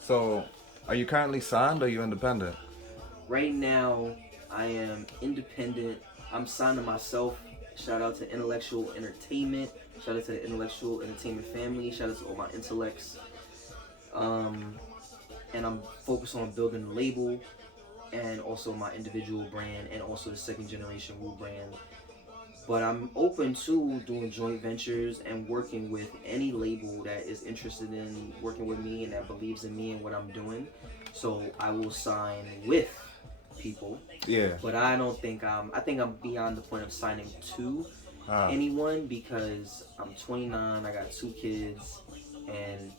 So, are you currently signed or are you independent? Right now, I am independent. I'm signed to myself. Shout out to Intellectual Entertainment. Shout out to the Intellectual Entertainment family. Shout out to all my intellects. Um, and I'm focused on building the label and also my individual brand and also the second generation Wu brand. But I'm open to doing joint ventures and working with any label that is interested in working with me and that believes in me and what I'm doing. So I will sign with people, Yeah. but I don't think I think I'm beyond the point of signing to Ah, anyone because I'm 29, I got 2 kids, and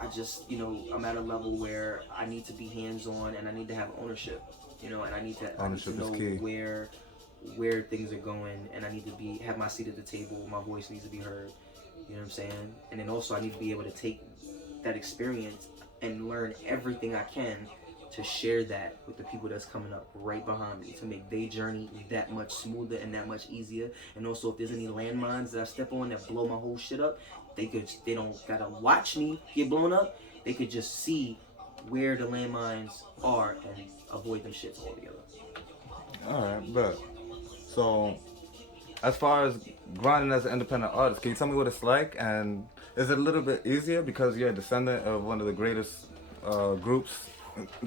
I just, I'm at a level where I need to be hands on and I need to have ownership, and I need to ownership is know key. where things are going, and I need to be have my seat at the table. My voice needs to be heard. You know what I'm saying? And then also I need to be able to take that experience and learn everything I can to share that with the people that's coming up right behind me to make their journey that much smoother and that much easier. And also, if there's any landmines that I step on that blow my whole shit up, they don't gotta watch me get blown up. They could just see where the landmines are and avoid them shits altogether. All right, but so as far as grinding as an independent artist, can you tell me what it's like? And is it a little bit easier because you're a descendant of one of the greatest groups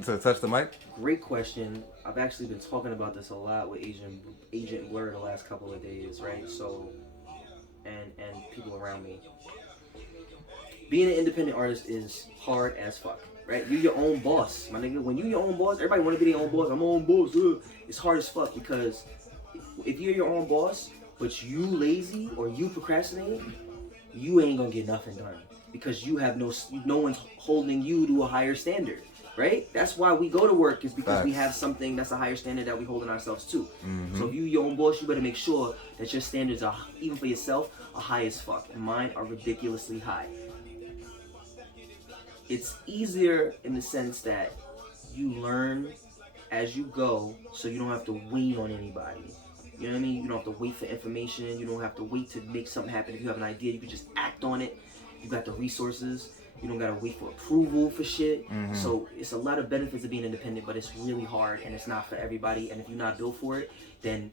to touch the mic? Great question. I've actually been talking about this a lot with Agent Blur the last couple of days, right? So, and people around me. Being an independent artist is hard as fuck, right? You're your own boss, my nigga. When you your own boss, everybody want to be their own boss. I'm my own boss. It's hard as fuck because if you're your own boss, but you lazy or you procrastinate, you ain't gonna get nothing done because no one's holding you to a higher standard, right? That's why we go to work, is because we have Facts. something that's a higher standard that we holding ourselves to. So Mm-hmm. if you your own boss, you better make sure that your standards are, even for yourself, are high as fuck, and mine are ridiculously high. It's easier in the sense that you learn as you go, so you don't have to wait on anybody. You know what I mean? You don't have to wait for information. You don't have to wait to make something happen. If you have an idea, you can just act on it. You got the resources. You don't gotta wait for approval for shit. Mm-hmm. So it's a lot of benefits of being independent, but it's really hard and it's not for everybody. And if you're not built for it, then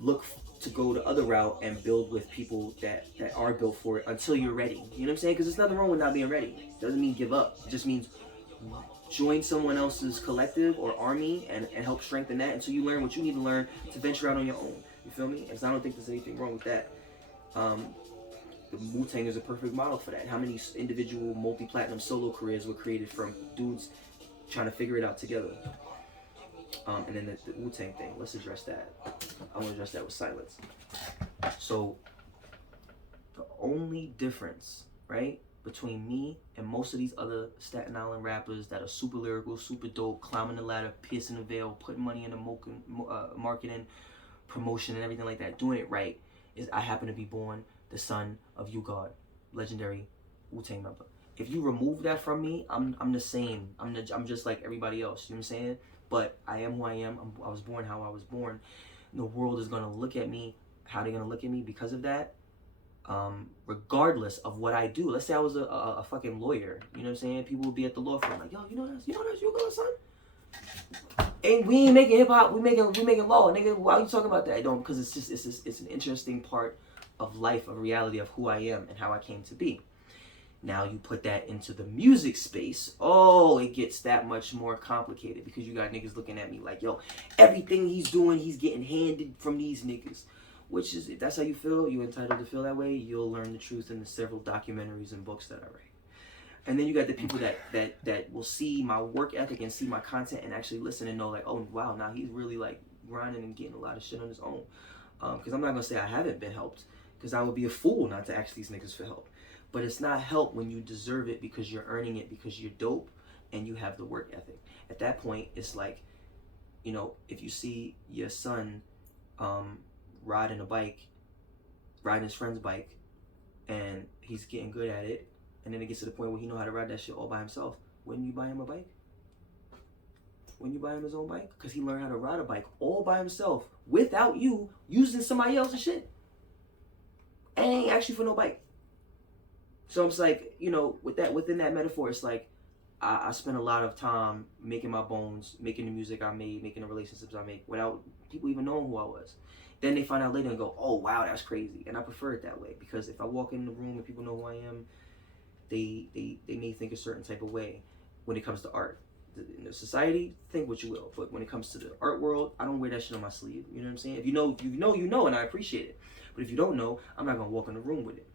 look to go the other route and build with people that are built for it until you're ready. You know what I'm saying? Because there's nothing wrong with not being ready. Doesn't mean give up. It just means join someone else's collective or army and help strengthen that until you learn what you need to learn to venture out on your own. You feel me? Because I don't think there's anything wrong with that. Um, the Wu-Tang is a perfect model for that. How many individual multi-platinum solo careers were created from dudes trying to figure it out together? And then the Wu-Tang thing. Let's address that. I want to address that with silence. So the only difference, right, between me and most of these other Staten Island rappers that are super lyrical, super dope, climbing the ladder, piercing the veil, putting money in the marketing, promotion, and everything like that, doing it right, is I happen to be born the son of Ugod, legendary Wu-Tang member. If you remove that from me, I'm the same. I'm just like everybody else. You know what I'm saying? But I am who I am. I was born how I was born. The world is gonna look at me how they're gonna look at me because of that. Regardless of what I do. Let's say I was a fucking lawyer. You know what I'm saying? People would be at the law firm like, yo, you know that's Ugod, son. And we ain't making hip hop. We making law, nigga. Why are you talking about that? I don't, because it's an interesting part of life, of reality of who I am and how I came to be. Now you put that into the music space, oh, it gets that much more complicated because you got niggas looking at me like, yo, everything he's doing, he's getting handed from these niggas. Which is, if that's how you feel, you entitled to feel that way. You'll learn the truth in the several documentaries and books that I write. And then you got the people that will see my work ethic and see my content and actually listen and know like, oh wow, now he's really like grinding and getting a lot of shit on his own. Because I'm not gonna say I haven't been helped, because I would be a fool not to ask these niggas for help. But it's not help when you deserve it because you're earning it because you're dope and you have the work ethic. At that point, it's like, if you see your son um, riding a bike, riding his friend's bike, and he's getting good at it, and then it gets to the point where he know how to ride that shit all by himself, wouldn't you buy him a bike? Wouldn't you buy him his own bike? Because he learned how to ride a bike all by himself without you using somebody else's shit. And it ain't actually for no bike. So I'm just like, you know, within that metaphor, it's like I spent a lot of time making my bones, making the music I made, making the relationships I make without people even knowing who I was. Then they find out later and go, oh wow, that's crazy. And I prefer it that way because if I walk in the room and people know who I am, they may think a certain type of way when it comes to art. In the society, think what you will, but when it comes to the art world, I don't wear that shit on my sleeve. You know what I'm saying? If you know, you know, and I appreciate it. But if you don't know, I'm not gonna walk in the room with it,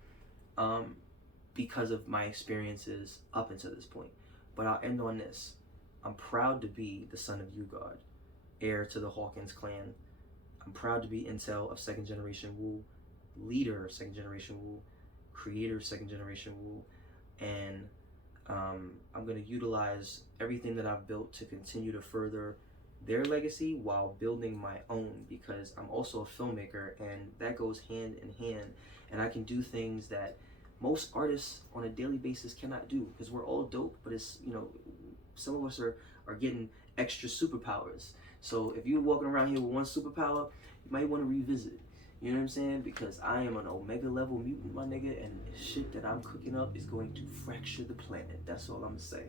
because of my experiences up until this point. But I'll end on this. I'm proud to be the son of Ugod, heir to the Hawkins clan. I'm proud to be iNTeLL of second generation Wu, leader of second generation Wu, creator of second generation Wu, and I'm going to utilize everything that I've built to continue to further their legacy while building my own, because I'm also a filmmaker and that goes hand in hand, and I can do things that most artists on a daily basis cannot do because we're all dope, but it's, you know, some of us are getting extra superpowers. So if you're walking around here with one superpower, you might want to revisit. You know what I'm saying? Because I am an omega level mutant, my nigga, and shit that I'm cooking up is going to fracture the planet. That's all I'm gonna say.